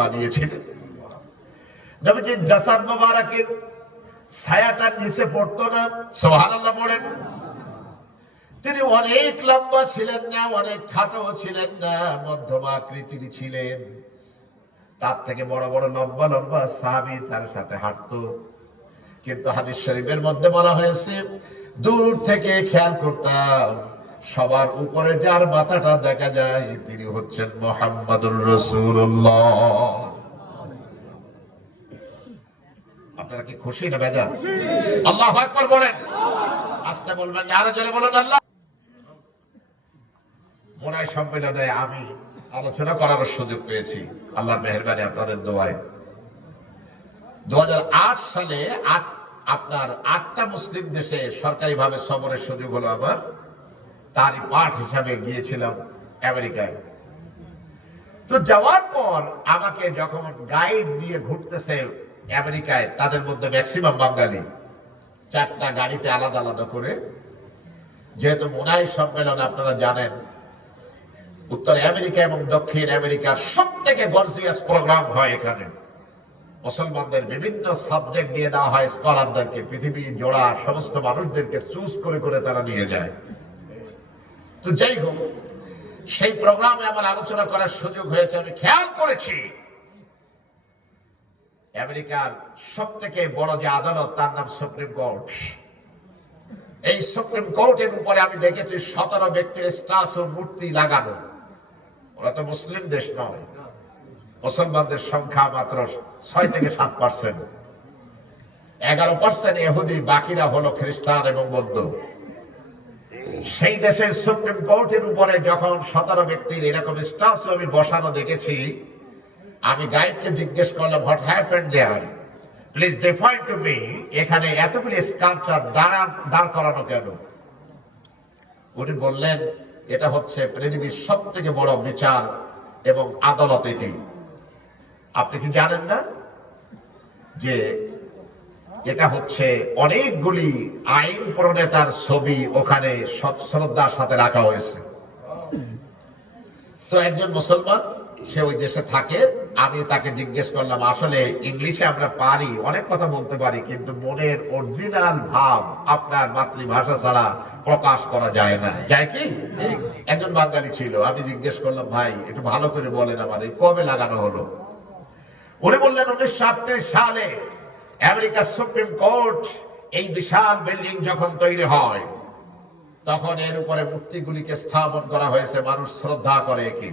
বানিয়েছিলেন। নবীজির জাসাদ মোবারকের ছায়াটার নিচে পড়তো না, সুবহানাল্লাহ পড়েন। তিনি অনেক লম্বা ছিলেন না, অনেক খাটো ছিলেন না, মধ্যম আকৃতির ছিলেন। তার থেকে বড় বড় লম্বা লম্বা সাহাবী তার সাথে হাঁটতো। কিন্তু হাদিস শরীফের মধ্যে বলা হয়েছে, দূর থেকে খেয়াল করতাম, সবার উপরে যার মাথাটা দেখা যায় তিনি হচ্ছেন মুহাম্মাদুর রাসূলুল্লাহ। আপনারা কি খুশি না বেজার? আল্লাহু আকবার বলেন। আস্তে বলবেন না, আরো জোরে বলুন আল্লাহ। মোনায় সম্মেলনে আমি আলোচনা করার সুযোগ পেয়েছি আল্লাহর মেহেরবানি, আপনাদের দোয়ায়। 2008 সালে আপনার 8টা মুসলিম দেশে সরকারিভাবে সফরের সুযোগ হলো আমার। তারই পাঠ হিসাবে গিয়েছিলাম আমেরিকায়। তো যাওয়ার পর আমাকে যখন গাইড নিয়ে ঘুরতেছে আমেরিকায়, তাদের মধ্যে ম্যাক্সিমাম বাঙালি, 4টা গাড়িতে আলাদা আলাদা করে। যেহেতু মোনাই সম্মেলন আপনারা জানেন, উত্তর আমেরিকা এবং দক্ষিণ আমেরিকার সব থেকে গর্জিয়াস প্রোগ্রাম হয় এখানে। মুসলমানদের বিভিন্ন সাবজেক্ট দিয়ে দেওয়া হয় স্কলারদেরকে, পৃথিবী জোড়া সমস্ত মানুষদেরকে চুজ করে করে তারা নিয়ে যায়। তো যাই হোক, সেই প্রোগ্রামে আমার আলোচনা করার সুযোগ হয়েছে। আমি খেয়াল করেছি আমেরিকার সব থেকে বড় যে আদালত, তার নাম সুপ্রিম কোর্ট। এই সুপ্রিম কোর্টের উপরে আমি দেখেছি 17 ব্যক্তির স্ট্যাচু, মূর্তি লাগানো। ওরা তো মুসলিম দেশ নয়, মুসলমানদের সংখ্যা মাত্র 6 থেকে 7%। 11% ইহুদি, বাকিরা হলো খ্রিস্টান এবং বৌদ্ধ। সেই দেশের সুপ্রিম কোর্টের উপরে যখন 17 ব্যক্তির এরকম স্ট্যাচু আমি বসানো দেখেছি, আমি গাইডকে জিজ্ঞেস করলাম, what happened there, please define to me, এখানে এতগুলি স্কাল্পচার দাঁড় করানো কেন? উনি বললেন, এটা হচ্ছে পৃথিবীর সব থেকে বড় বিচার এবং আদালত এটি। আপনি কি জানেন না যে এটা হচ্ছে অনেকগুলি আইন প্রণেতার ছবি ওখানে শ্রদ্ধার সাথে রাখা হয়েছে? তো একজন মুসলমান, সে ওই দেশে থাকে। আমি তাকে জিজ্ঞেস করলাম, আসলে ইংলিশে আমরা পারি, অনেক কথা বলতে পারি, কিন্তু মনের অরিজিনাল ভাব আপনার মাতৃভাষা ছাড়া প্রকাশ করা যায় না, যায় কি? একজন বাঙালি ছিল। আমি জিজ্ঞেস করলাম, ভাই একটু ভালো করে বলেন আমাদের কবে লাগানো হলো? উনি বললেন, 1938 সালে আমেরিকার সুপ্রিম কোর্ট এই বিশাল বিল্ডিং যখন তৈরি হয়, তখন এর উপরে মূর্তিগুলিকে স্থাপন করা হয়েছে, মানুষ শ্রদ্ধা করে একে।